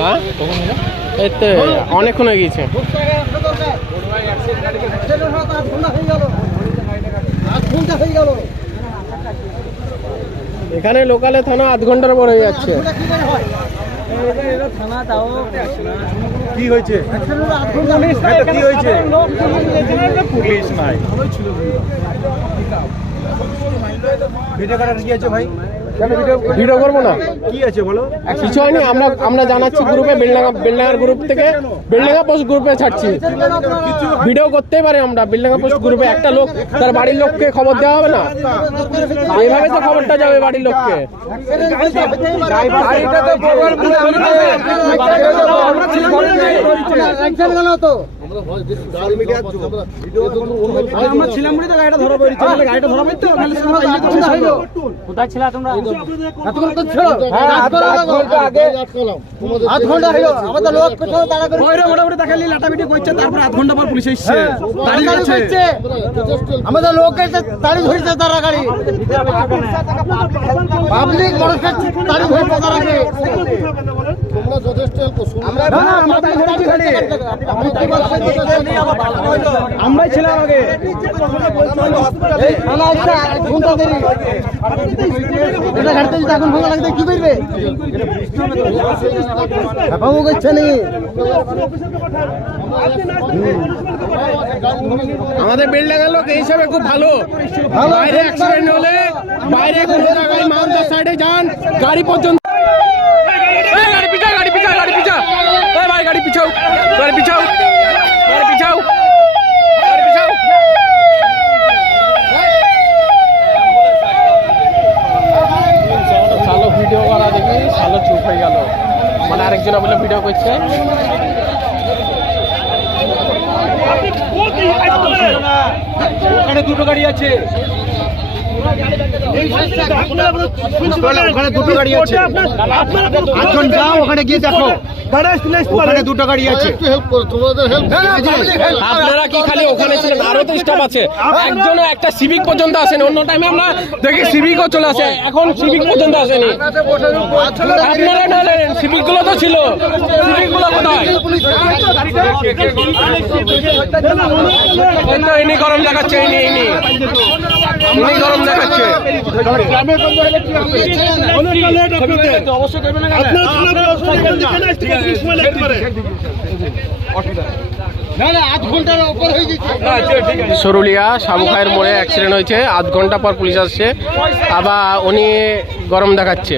হ্যাঁ? এই অনেকক্ষণ হয়ে গিয়েছে। এখানে লোকালে থানা আধ ঘণ্টার পর হয়ে যাচ্ছে। কি হয়েছে? কি হয়েছে? পুলিশ নাই। ভিডিও করার কি আছে ভাই? ভিডিও ভিডিও করব না? কি আছে বলো? কিছু হয়নি আমরা আমরা জানাচ্ছি গ্রুপে বেলডাঙ্গা বেলডাঙ্গার গ্রুপ থেকে। বেলডাঙ্গা পোস্ট গ্রুপে ছাড়ছি। ভিডিও করতেই পারি আমরা। বেলডাঙ্গা পোস্ট গ্রুপে একটা লোক তার বাড়ির লোককে খবর দেওয়া হবে না? এইভাবে তো খবরটা যাবে বাড়ির লোককে। আমরা গাড়িটা ধরা গাড়িটা আধ ঘণ্টা আমাদের লোক তারপর আধ ঘণ্টা পর আমাদের লোক এসে তাড়ি ধরেছে তারা গাড়ি পাবলিক মানুষের তাড়ি ধরেছে তারা গাড়ি আমরা আমরা তাড়ি ধরেছি গাড়ি আমরাই ছিলাম আগে। এটা ঘাটতে যদি এখন ভালো লাগবে কি করবে? বাবু করছে নাকি? আমাদের বেলডাঙ্গা লোক এই হিসাবে খুব ভালো। বাইরে অ্যাক্সিডেন্ট হলে বাইরে কোনো জায়গায় মালদার সাইডে যান গাড়ি পর্যন্ত এই, গাড়ি পিছাও গাড়ি পিছাও গাড়ি পিছাও এই ভাই গাড়ি পিছাও গাড়ি পিছাও গাড়ি পিছাও গাড়ি পিছাও চালো ভিডিও করা চালো চুপ হয়ে গেল। মানে আরেকজন বলে ভিডিও করছে। ওখানে দুটো গাড়ি আছে। ওখানে দুটো গাড়ি আছে। এখন যাও। ওখানে গিয়ে দেখো। ওখানে দুটো গাড়ি আছে। আপনারা কি খালি ওখানে ছিলেন? আরও তো স্টাফ আছে। একজনও একটা সিভিক পর্যন্ত আসেনি। অন্য টাইমে আমরা দেখি সিভিকও চলে আসে। এখন সিভিক পর্যন্ত আসেনি। আপনারা নাহলে সিভিকগুলো তো ছিল। সিভিকগুলো কোথায়? ইনি গরম দেখাচ্ছে ইনি। ইনি গরম সরুলিয়া সাবুখায়ের মোড়ে অ্যাক্সিডেন্ট হয়েছে। আধ ঘণ্টা পর পুলিশ আসছে। আবার উনি গরম দেখাচ্ছে।